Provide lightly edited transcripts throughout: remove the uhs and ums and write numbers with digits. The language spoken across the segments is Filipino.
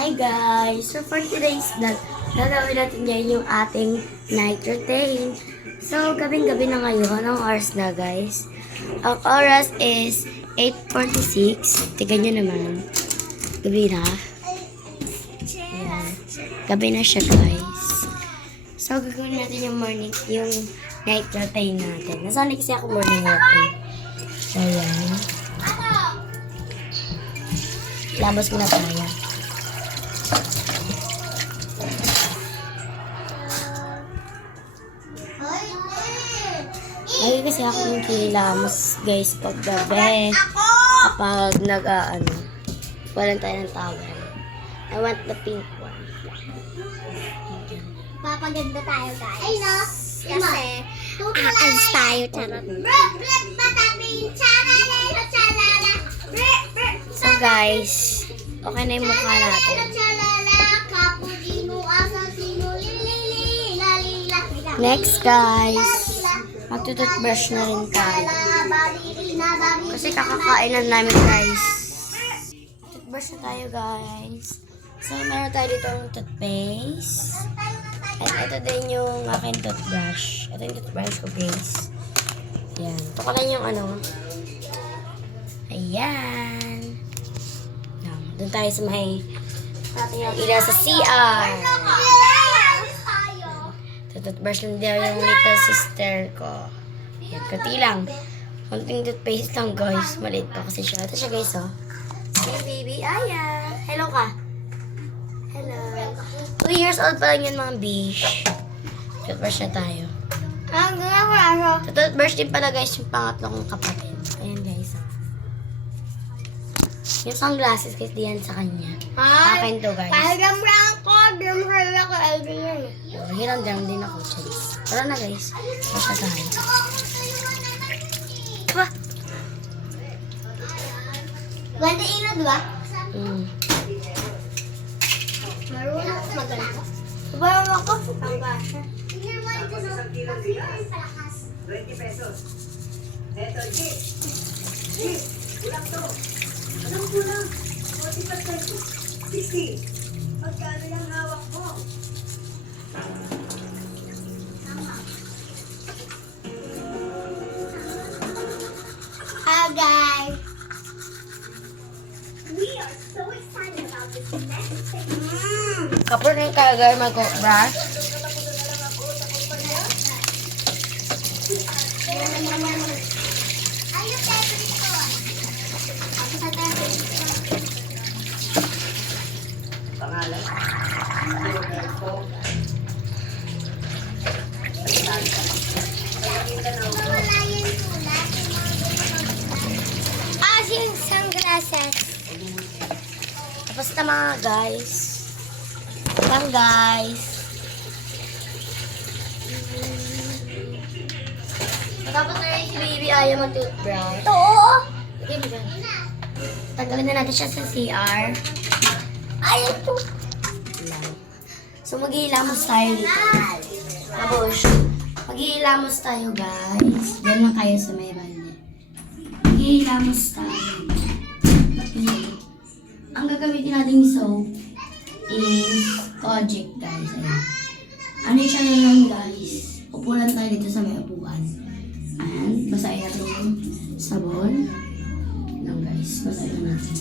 Hi guys! So for today's vlog, gagawin natin ngayon yung ating night routine. So gabing-gabi na ngayon. Anong oras na guys? Ang oras is 8:46. Tignan nyo naman. Gabi na. Ayan. Gabi na siya guys. So gagawin natin yung night routine natin. Nasaan kasi ako morning routine. So ayan. Labas ko na tayo. Lagi kasi ako yung kilamos guys pag gabi. Kapag walang tayo ng towel. I want the pink one. Papaganda tayo guys. Ay no? Kasi Aalis tayo, charot. So guys, okay na yung mukha natin. Next guys, magtututbrush na rin tayo. Kasi kakakain na namin guys. Toothbrush na tayo guys. So meron tayo dito ang toothpaste. At ito din yung aking toothbrush. Ito yung toothbrush ko guys. Ayan. Ito ko lang yung Ayan. Doon tayo sa may natin yung ila sa CR. Toothbrush lang daw yung little sister ko. Ayan, kunti lang. Kunting toothpaste lang guys. Maliit pa kasi siya. Ito siya guys oh. Hey baby, Aya. Hello ka. Hello. 2 years old pa lang yan mga bish. Toothbrush na tayo. Toothbrush din pala guys yung pangatlo kong kapatid. Ayan guys oh. Yung sunglasses kasi diyan sa kanya. Akin to guys. Hiram din ako, Charis. Tara na guys. Basta tayo. Diba? Ganda ino, diba? Marunong ako maganda. Diba ako? Ang basa. 20 pesos. Eto, G. Ulang to. Anong kulang? 40 pesos. 60. Magkano yung hawak mo? Hi guys. We are so excited about this next thing. Kapag yung kagay mag-brush. Ano tayo dito? Ako sa tayo dito. Pangalan. Wala yung tulad. Yung sunglasses. Tapos na mga guys. Lang guys. Tapos na rin si baby ayaw mag-toothbrush. Ito. Okay, bigan. Tanggalin na natin siya sa CR. Ay, ito. So, maghihilamos tayo dito. Tapos, maghihilamos tayo guys. Diyan lang kayo sa may balde. Maghihilamos tayo. Ang gagamitin natin soap is Kojic guys. Ayan. Ano siya ngayon guys? Upo lang tayo dito sa may upuan. Ayan. Basahin natin yung sabon. Lang guys. Basahin natin.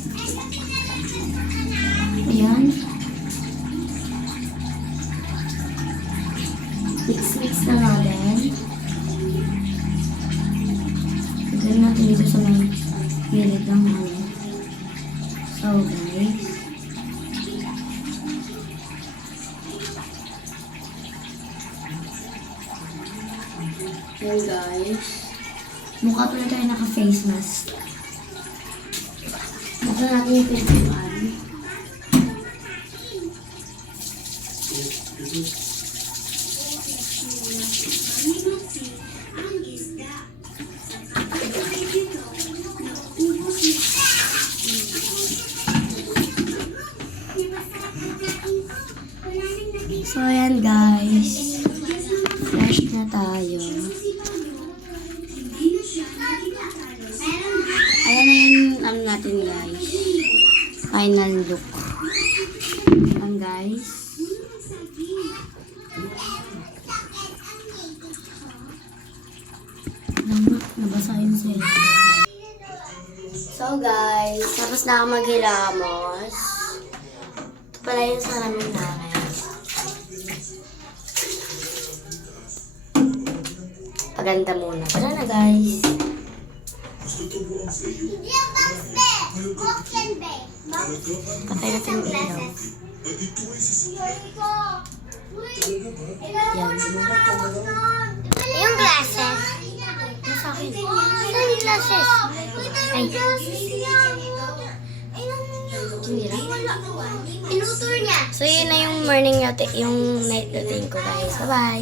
Ayan. Mix na natin. Lagyan natin dito sa may gilid ng So guys. Ayan guys. Mukha tuloy tayo naka-face mask. Mukha natin yung pintuan. So, ayan guys. Fresh na tayo. Ayan na yung natin guys. Final look. guys. Nabasa yung sa'yo. So guys, tapos na ako maghilamos. Ito pala yung salamin namin. Paganda muna. Tara na guys. Hindi ang box, be. Box yan, be. Box. Patay natin yung ilaw. Yan. Yung glasses. Ano sa akin? Saan yung glasses? Ay. Hindi lang. Pinutur niya. So yun na yung morning routine, yung night routine ko guys. Bye-bye!